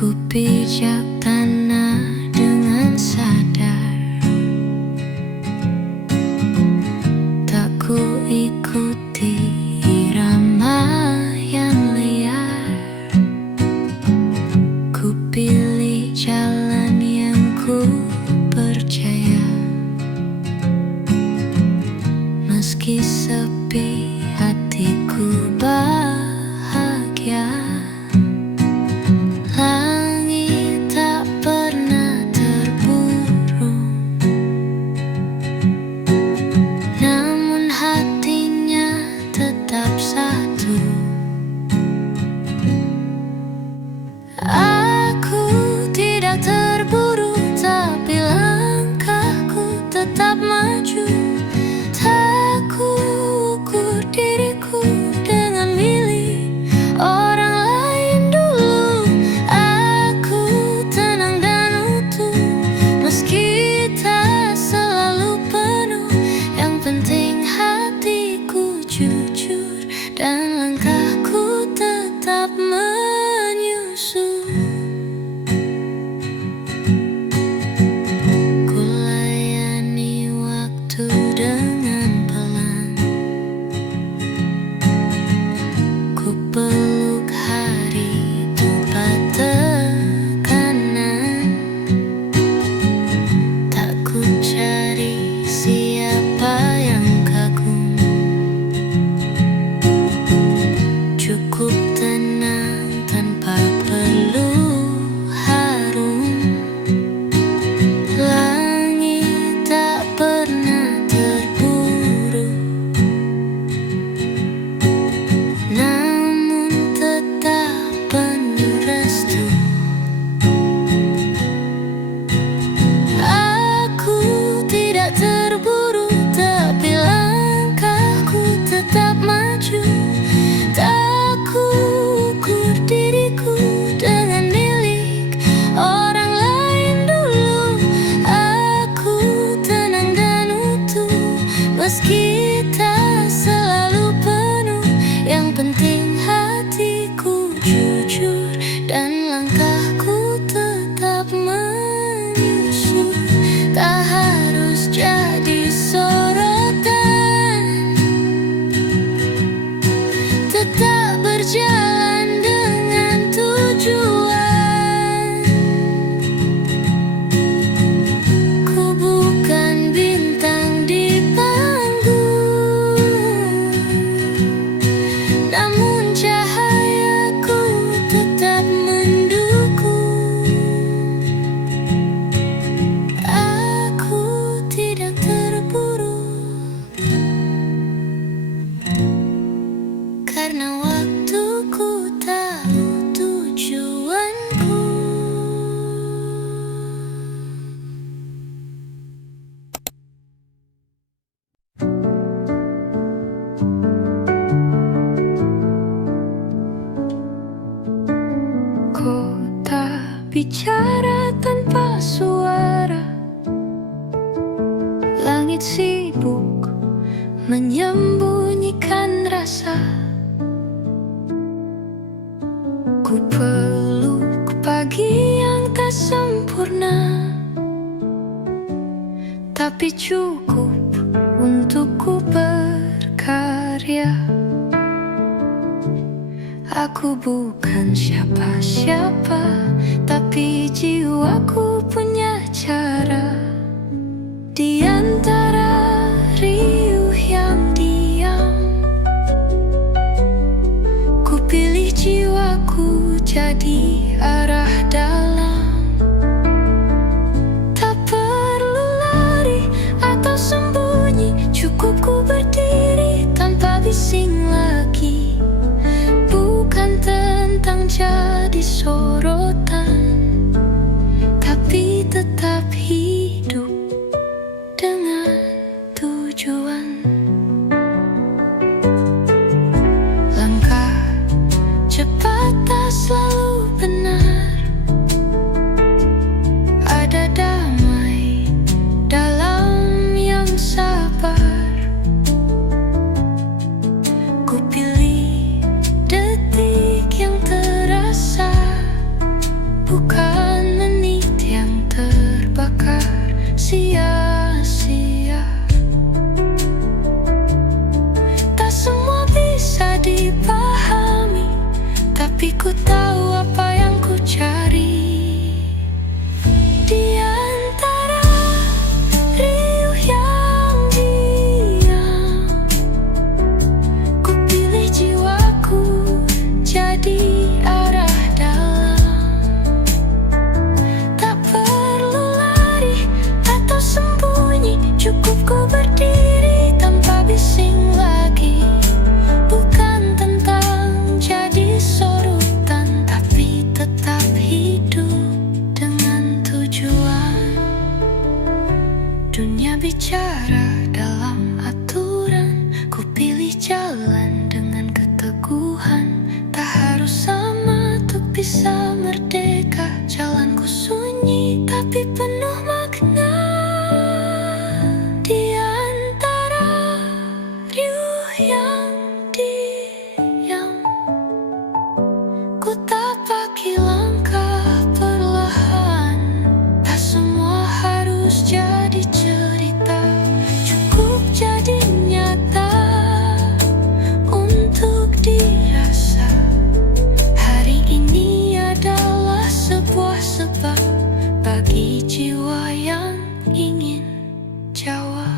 Ku pijak tanah dengan sadar, tak ku ikuti irama yang liar. Ku pilih jalan yang ku percaya, meski sepi hatiku bahagia. Langit tak pernah terburung, namun hatinya tetap satu. Aku tidak terburu, tapi langkahku tetap maju. Tak ku ukur diriku dengan milik orang lain dulu. Aku tenang dan utuh, meski tak selalu penuh. Yang penting hatiku jujur dan langkahku tetap menyusul. Ku layani waktu dengan pelan, ku peluk hari tanpa tekanan. Tak ku cari siapa yang kagum, cukup tenang tanpa perlu harum. Langit tak pernah terburu, namun tetap penuh restu. Aku tidak terburu, tapi langkahku tetap maju. Tak ku ukur diriku dengan milik orang lain dulu. Aku tenang dan utuh, meski tak selalu penuh. Yang penting hatiku jujur dan langkahku tetap menyusul. Tak harus jadi sorotan, tetap berjalan dengan tujuan. Ku bukan bintang di panggung, namun cahayaku tetap mendukung. Aku tidak terburu, karena waktuku tahu tujuanku. Kota bicara tanpa suara, langit sibuk menyembunyikan rasa. Ku peluk pagi yang tak sempurna, tapi cukup untuk ku berkarya. Aku bukan siapa-siapa, tapi jiwaku punya cara. Di antara riuh yang diam, ku pilih jiwaku jadi arah dalam. Tak perlu lari atau sembunyi, cukup ku berdiri tanpa bising lagi. Bukan tentang jadi sorotan, tapi tetap hidup dengan tujuan. Langkah cepat tak selalu benar, tapi ku tahu apa yang ku cari. Di antara riuh yang diam, ku pilih jiwaku jadi arah dalam. Tak perlu lari atau sembunyi, cukup ku berdiri tanpa bising lagi. Bukan tentang jadi sorotan, tapi tetap hidup dengan tujuan. Dunia bicara dalam aturan, ku pilih jalan dengan keteguhan. Tak harus sama untuk bisa merdeka. Jalanku sunyi tapi penuh makna. Di antara riuh yang diam, ku tapaki langkah perlahan. Tak semua harus jadi cerita, cukup jadi nyata untuk dirasa. Hari ini adalah sebuah sebab bagi jiwa yang ingin jawab.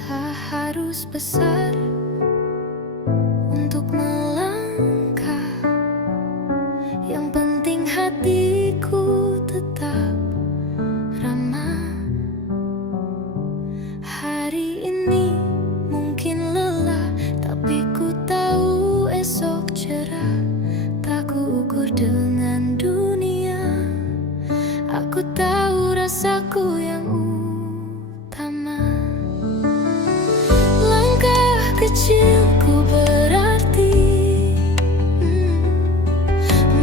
Tak harus besar untuk melangkah, yang penting hatiku tetap ramah. Hari ini mungkin lelah, tapi ku tahu esok cerah. Tak ku ukur dengan dunia, aku tahu rasaku yang utama. Langkah kecilku berarti,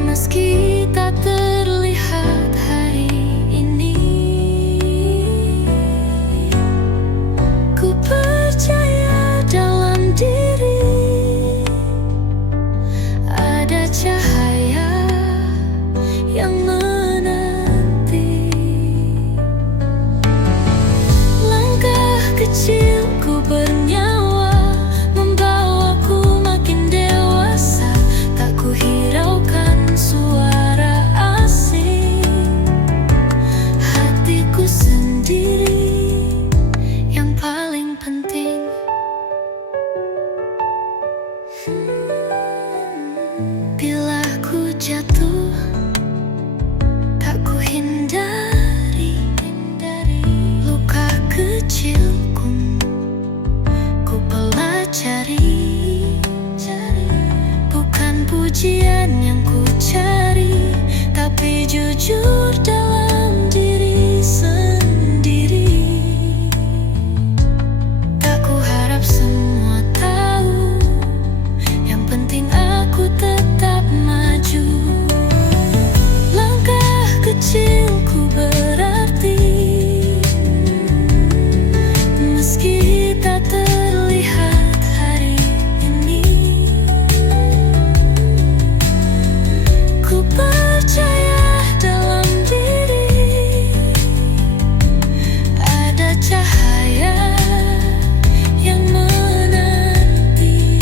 meski tak terlihat hari ini. Ku percaya dalam diri, ada cahaya yang menanti. Langkah kecilku bernyawa, membawaku makin dewasa. Tak ku hiraukan suara asing, hatiku sendiri yang paling penting. Bila ku jatuh, tak ku hindari luka kecilku, ku pelajari. Bukan pujian yang ku cari, tapi jujur dalam diri sendiri. Tak ku harap semua tahu, yang penting aku tetap maju. Langkah kecilku berarti, meski tak terlihat hari ini. Ku percaya dalam diri, ada cahaya yang menanti.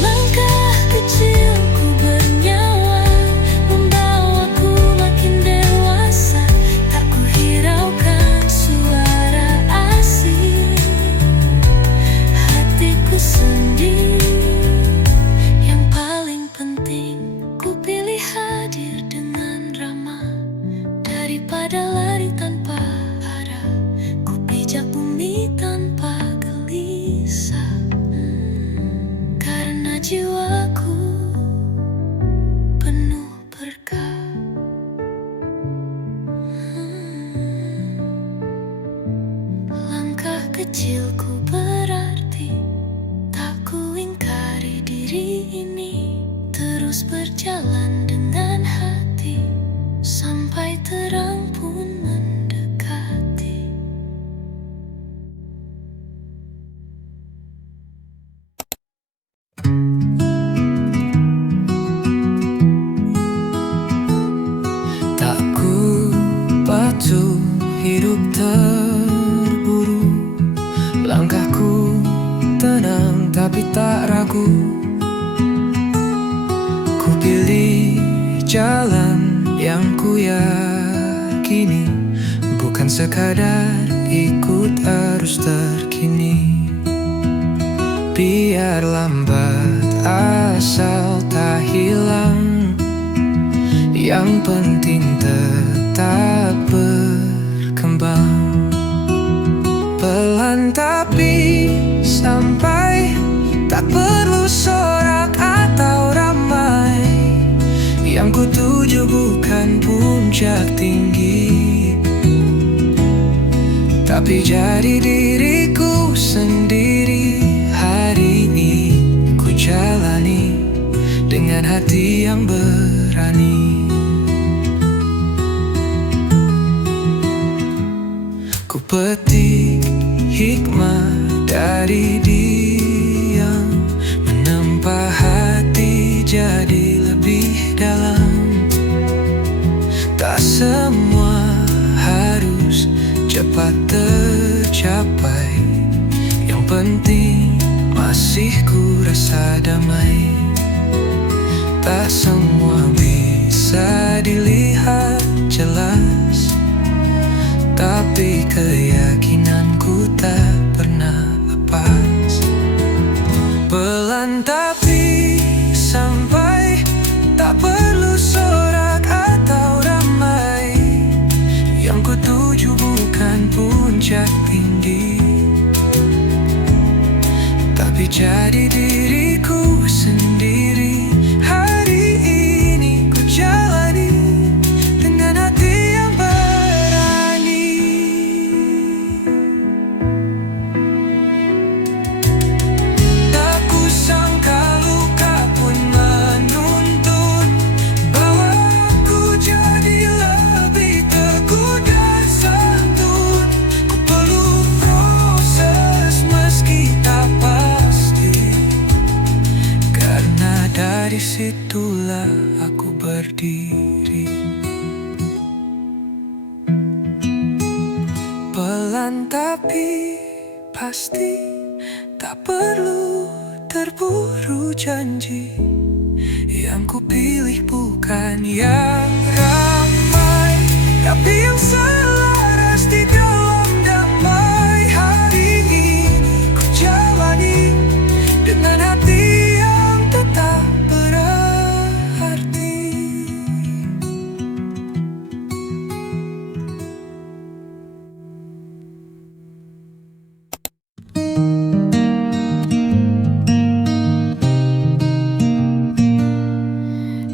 Langkah kecilku bernyawa, membawaku makin dewasa. Tak ku hiraukan suara asing, hatiku sendiri yang paling penting. Ku pilih hadir dengan ramah, daripada lari tanpa arah. Ku pijak bumi tanpa gelisah, karena jiwaku penuh berkah. Langkah kecilku berarti, tak ku ingkari diri ini. Terus berjalan dengan hati, sampai terang pun mendekati. jalan yang ku yakini, bukan sekadar ikut arus terkini. Biar lambat asal tak hilang, yang penting tetap berkembang. Pelan tapi sampai, tak perlu sorak atau ramai. Yang ku tuju bukan puncak tinggi, tapi jadi diriku sendiri. Hari ini ku jalani dengan hati yang berani. Ku petik hikmah dari diam, menempa hati jadi lebih dalam. Tak semua harus cepat tercapai, yang penting masih ku rasa damai. Tak semua bisa dilihat jelas, tapi keyakinanku tak pernah lepas. Pelan tapi sampai, tak perlu sorak atau ramai. Yang ku tuju bukan puncak tinggi, tapi jadi diriku sendiri. Hari ini ku jalani dengan hati yang berani. Tak kusangka luka pun menuntun bahwa aku jadi lebih teguh dan santun. Ku peluk proses meski tak pasti, karena dari situlah aku berdiri. Pelan tapi pasti, tak perlu terburu janji. Yang ku pilih bukan yang ramai, tapi yang selaras di dalam damai. Hari ini ku jalani dengan hati yang tetap berarti.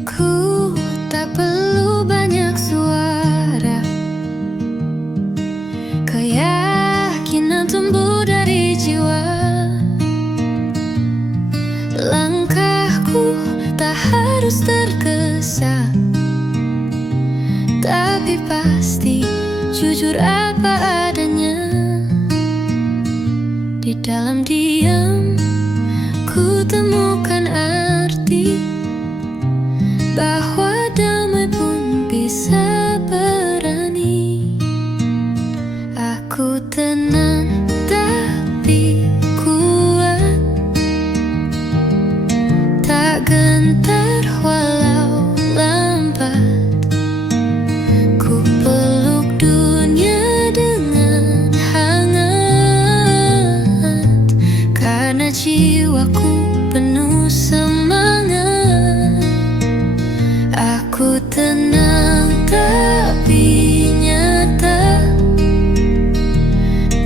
Ku tak perlu banyak suara, keyakinan tumbuh dari jiwa. Langkahku tak harus tergesa, tapi pasti jujur apa adanya. Di dalam diam ku temukan arti, bahwa damai pun bisa berani. Aku tenang tapi kuat, tak gentar walau lambat. Ku peluk dunia dengan hangat, karena jiwaku penuh semangat. Aku tenang tapi nyata,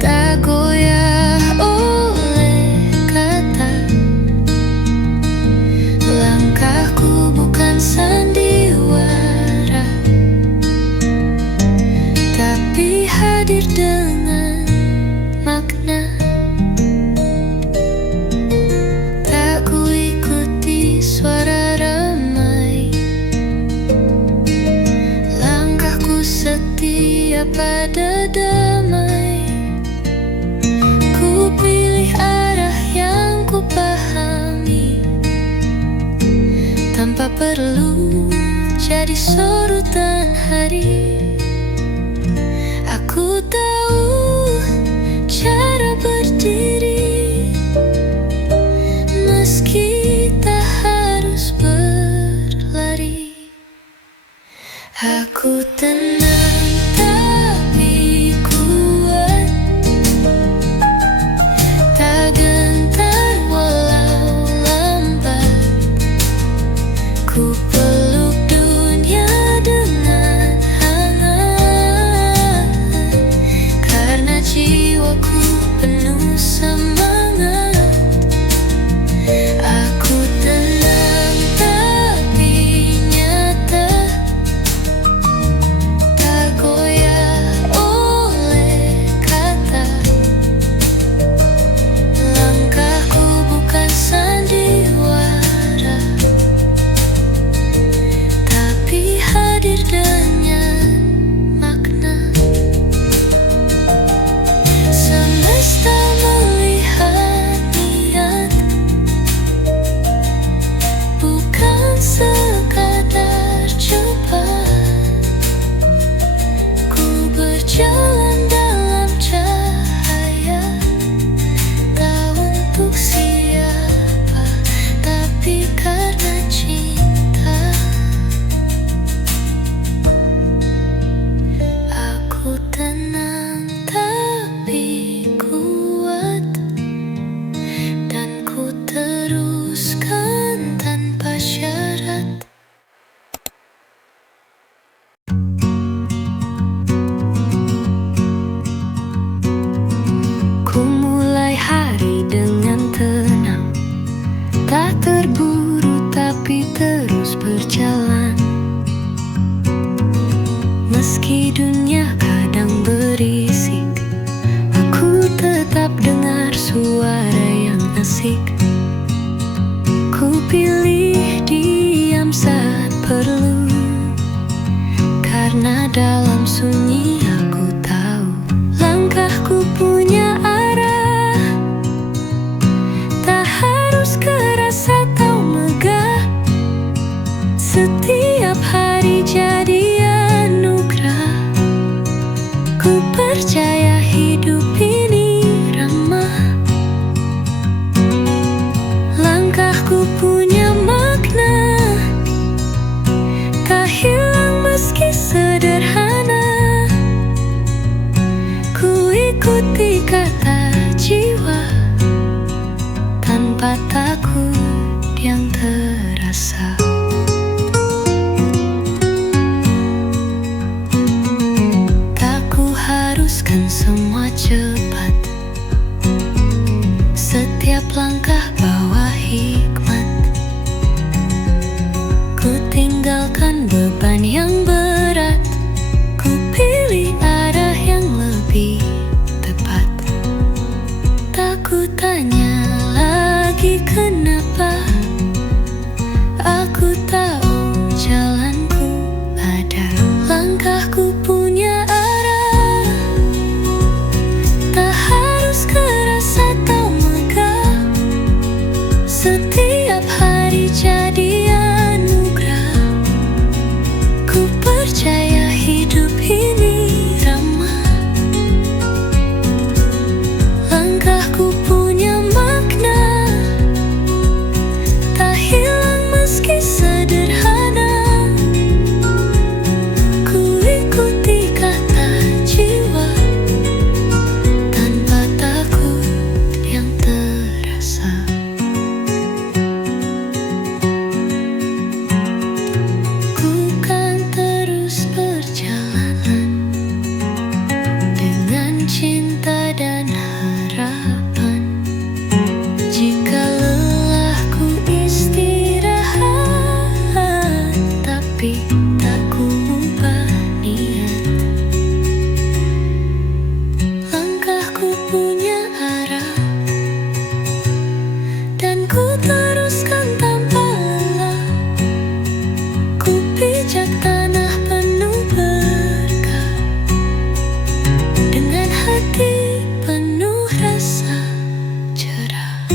tak goyah oleh kata. Langkahku bukan sandiwara, tapi hadir dengan makna. Tak ku ikuti suara ramai, langkahku setia pada damai. Ku pilih arah yang ku pahami, tanpa perlu jadi sorotan hari. Aku tahu cara berdiri, meski tak harus berlari. Pelan tapi sampai, tak perlu sorak atau ramai. Yang ku tuju bukan puncak tinggi, tapi jadi diriku sendiri. Hari ini ku jalani dengan hati yang berani. Pelan tapi sampai, tak perlu sorak atau ramai. Yang ku tuju bukan puncak tinggi, tapi jadi diriku sendiri. Hari ini ku jalani dengan hati yang berani. Ku tenang tapi kuat, tak gentar walau lambat. Ku peluk dunia dengan hangat, karena jiwaku penuh semangat. Aku tenang tapi nyata, tak goyah oleh kata. Langkahku bukan sandiwara, tapi hadir dengan makna. Semesta melihat niat, bukan sekadar cepat. Ku berjalan dalam cahaya, tak untuk siapa, tapi karena cinta. Aku tenang tapi kuat, dan ku teruskan tanpa syarat. Ku mulai hari dengan tenang, tak terburu tapi terus berjalan. Meski dunia kadang berisik, aku tetap dengar suara yang asik. Ku pilih diam saat perlu, karena dalam sunyi aku tahu langkahku punya arah. Tak harus keras atau megah, setiap hari jadi anugerah. Ku percaya hidup ini ramah, langkahku punya makna, tak hilang meski sederhana. Ku ikuti kata jiwa, tanpa takut yang terasa. Tak ku haruskan semua cepat, setiap langkah bawa hikmat. Ku tinggalkan beban yang berat, ku pilih arah yang lebih tepat. Tak ku tanya lagi kenapa, aku tahu jalanku ada. Langkahku punya arah, tak harus keras atau megah, setiap hari jadi anugerah. Ku percaya hidup ini ramah, langkahku punya makna, tak hilang meski sederhana. Ku ikuti kata jiwa, tanpa takut yang terasa. Ku kan terus berjalanan dengan cinta dan harapan. Jika lelahku istirahat, tapi tak ku ubah niat. Langkahku punya arah, dan ku teruskan tanpa lelah. Ku pijak tanah penuh berkah, dengan hati penuh rasa cerah.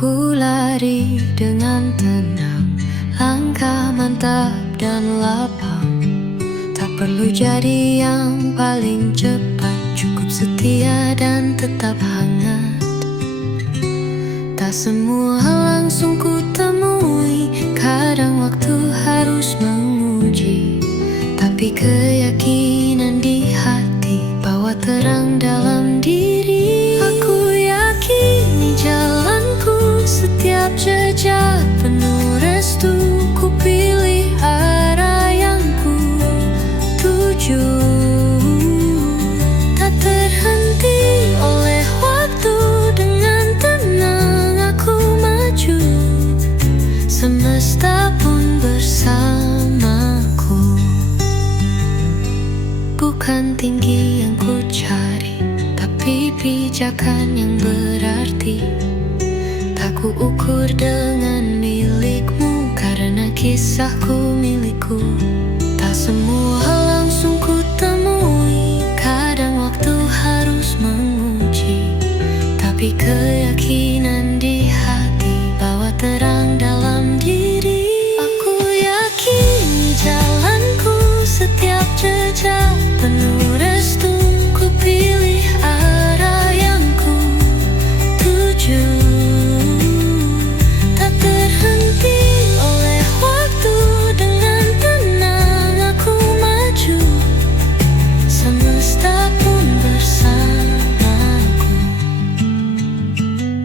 Ku lari dengan tenang, langkah mantap dan lapang. Tak perlu jadi yang paling cepat, cukup setia dan tetap hangat. Tak semua langsung ku temui, kadang waktu harus menguji. Tapi keyakinan di hati bawa terang dalam diri. Aku yakini jalanku, setiap jejak penuh restu. Ku pilih arah yang ku tuju, tak terhenti oleh waktu. Dengan tenang aku maju, semesta pun bersamaku. Bukan tinggi yang ku cari, tapi pijakan yang berarti. Tak ku ukur dengan milikmu, karena kisahku milikku. Tak semua langsung ku temui, kadang waktu harus menguji. Tapi keyakinan di hati bawa terang dalam diri. Aku yakini jalanku, setiap jejak penuh restu. Ku pilih arah yang ku tuju, tak terhenti oleh waktu. Dengan tenang aku maju, semesta pun bersamaku.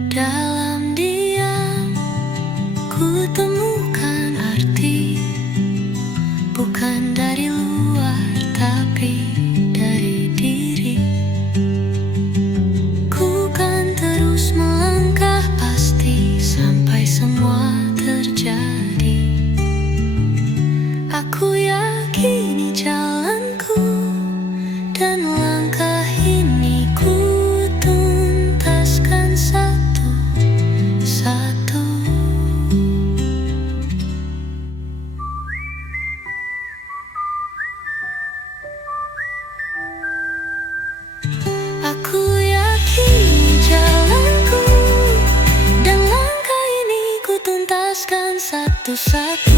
Dalam diam ku temukan arti, bukan dari luar tapi dari diri. Ku kan terus melangkah pasti sampai semua terjadi. Aku yakini jalanku, dan langkah ini ku tuntaskan satu-satu. Aku yakini jalanku, dan langkah ini ku tuntaskan satu-satu.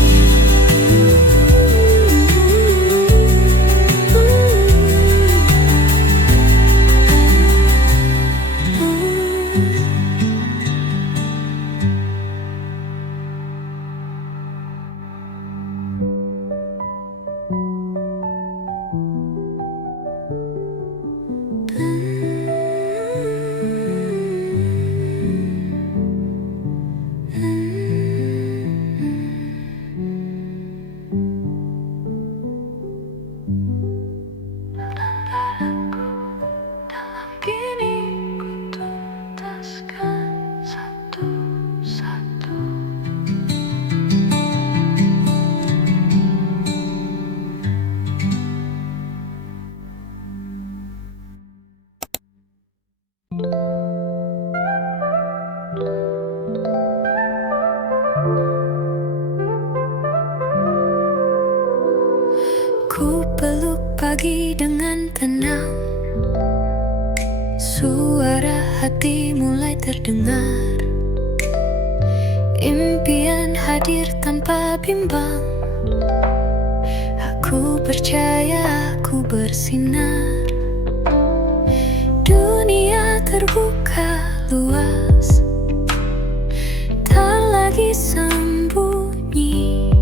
Kini ku tuntaskan satu-satu. Ku peluk pagi dengan tenang, suara hati mulai terdengar. Impian hadir tanpa bimbang. Aku percaya aku bersinar. Dunia terbuka luas, tak lagi sembunyi.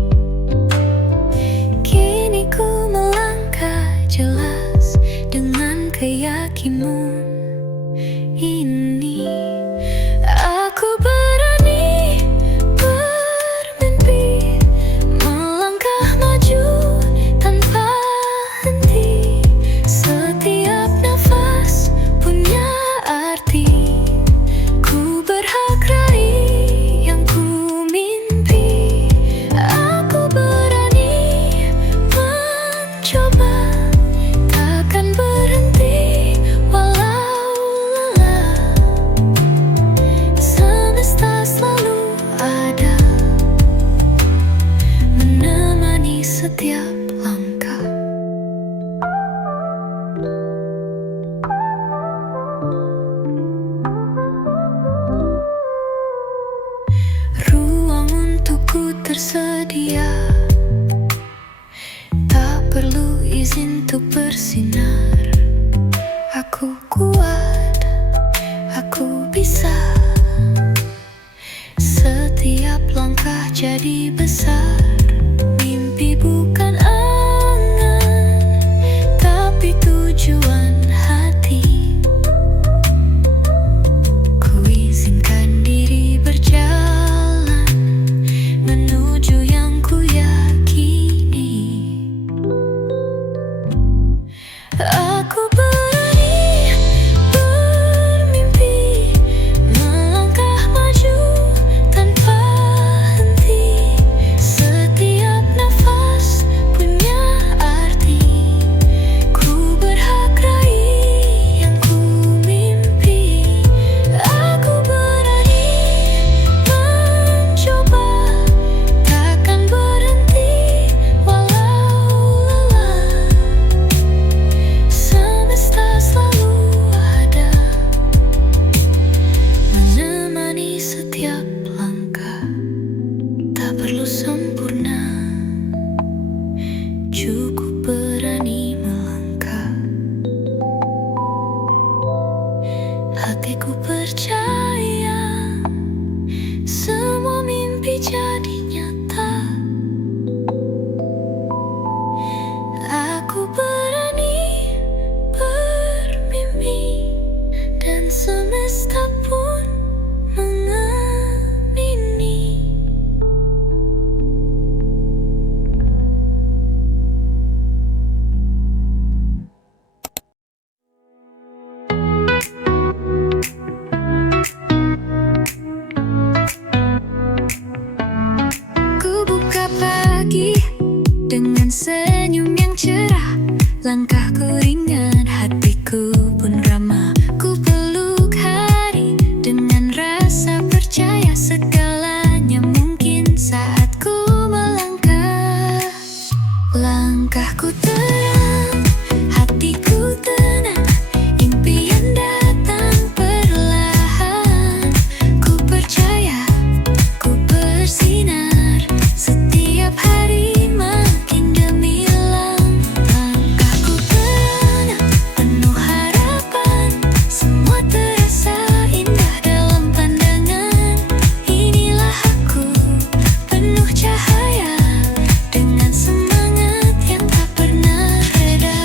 Kini ku melangkah jelas dengan keyakinan ini. Aku berani bermimpi, melangkah maju tanpa henti. Setiap nafas punya arti. Ku berhak raih yang ku mimpi. Aku berani mencoba, takkan berhenti walau lelah. Semesta selalu ada, menemani setiap langkah. Ruang untukku tersedia, tak perlu izin bersinar. Aku kuat, aku bisa. Setiap langkah jadi besar. Mimpi bukan angan, tapi tujuan hati. Ku izinkan diri berjalan menuju yang ku yakini. Aku berani bermimpi, melangkah maju tanpa henti. Setiap nafas punya arti. Ku berhak raih yang ku mimpi. Aku berani mencoba, takkan berhenti walau lelah. Semesta selalu ada, menemani setiap langkah. Tak perlu sempurna, cukup berani melangkah. Hatiku percaya semua mimpi jadi nyata. Aku berani bermimpi, dan semesta pun mengamini. Ku buka pagi dengan senyum yang cerah. Langkahku ringan, hatiku pun ramah. Ku peluk hari dengan rasa percaya. Segalanya mungkin saat ku melangkah. Langkahku terang, hatiku tenang. Impian datang perlahan. Ku percaya, ku bersinar. Setiap hari makin gemilang. Langkahku tenang, penuh harapan. Semua terasa indah dalam pandangan. Inilah aku, penuh cahaya, dengan semangat yang tak pernah reda.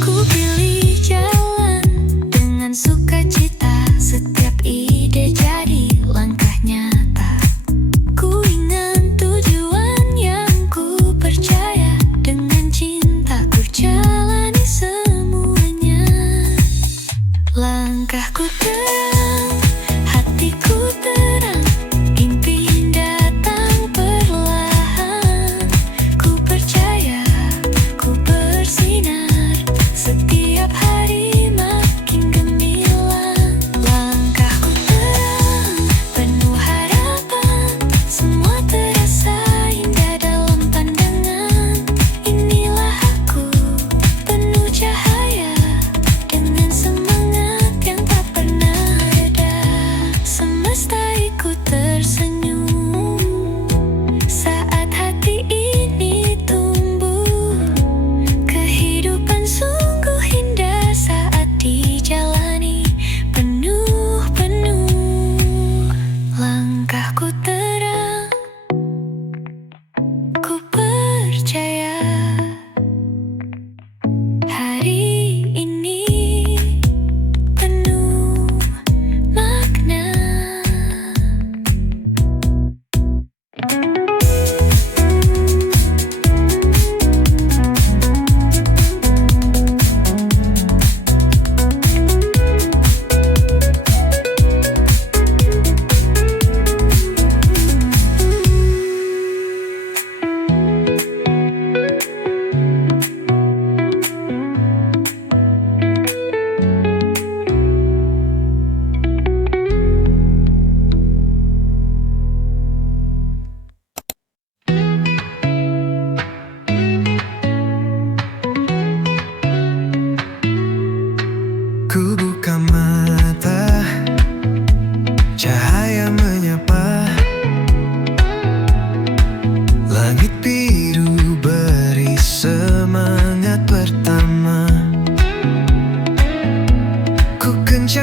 Ku pilih jalan dengan sukacita. Setiap ide jadi langkah nyata. Ku ingat tujuan yang ku percaya. Dengan cinta ku jalani semuanya. Langkahku terang, hatiku terang. Impian datang perlahan. Ku percaya, ku bersinar. Setiap hari makin gemilang. Langkahku terang, penuh harapan. Semua terasa indah dalam pandangan. Inilah aku, penuh cahaya, dengan semangat yang tak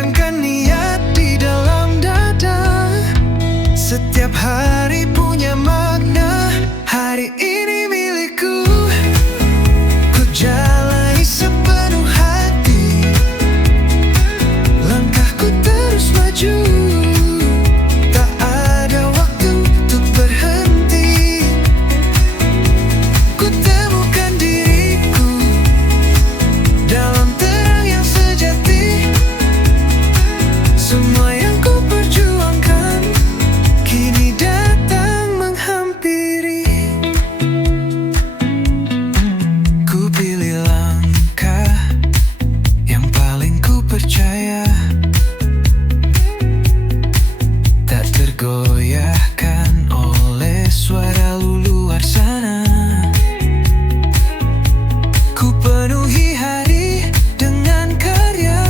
Tekankan niat di dalam dada. Setiap hari punya makna. Hari ini milikku, ku jalani sepenuh hati. Langkahku terus maju, tak ada waktu untuk berhenti. Ku temukan diriku dalam terang yang sejati. Semua yang ku perjuangkan kini datang menghampiri. Ku pilih langkah yang paling ku percaya, tak tergoyahkan oleh suara luar sana. Ku penuhi hari dengan karya,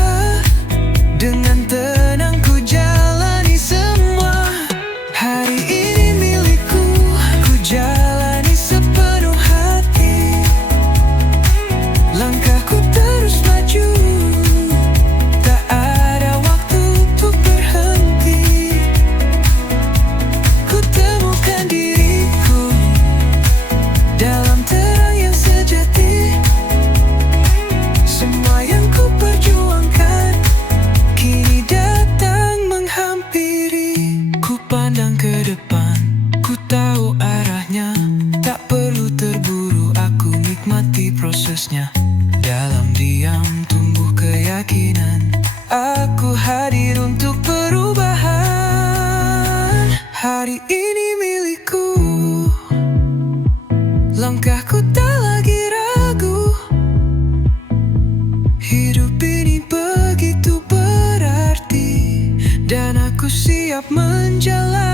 dengan tenang ku jalani semua. Hari ini milikku, ku jalani sepenuh hati. Langkahku terus maju, tak ada waktu untuk berhenti. Ku temukan diriku dalam terang yang sejati. Semua yang ku perjuangkan kini datang menghampiri. Ku pandang ke depan, ku tahu arahnya. Tak perlu terburu, aku nikmati prosesnya. Dalam diam tumbuh keyakinan, aku hadir untuk perubahan. Hari ini milikku, langkahku tak lagi ragu. Hidup ini begitu berarti, dan aku siap menjalani.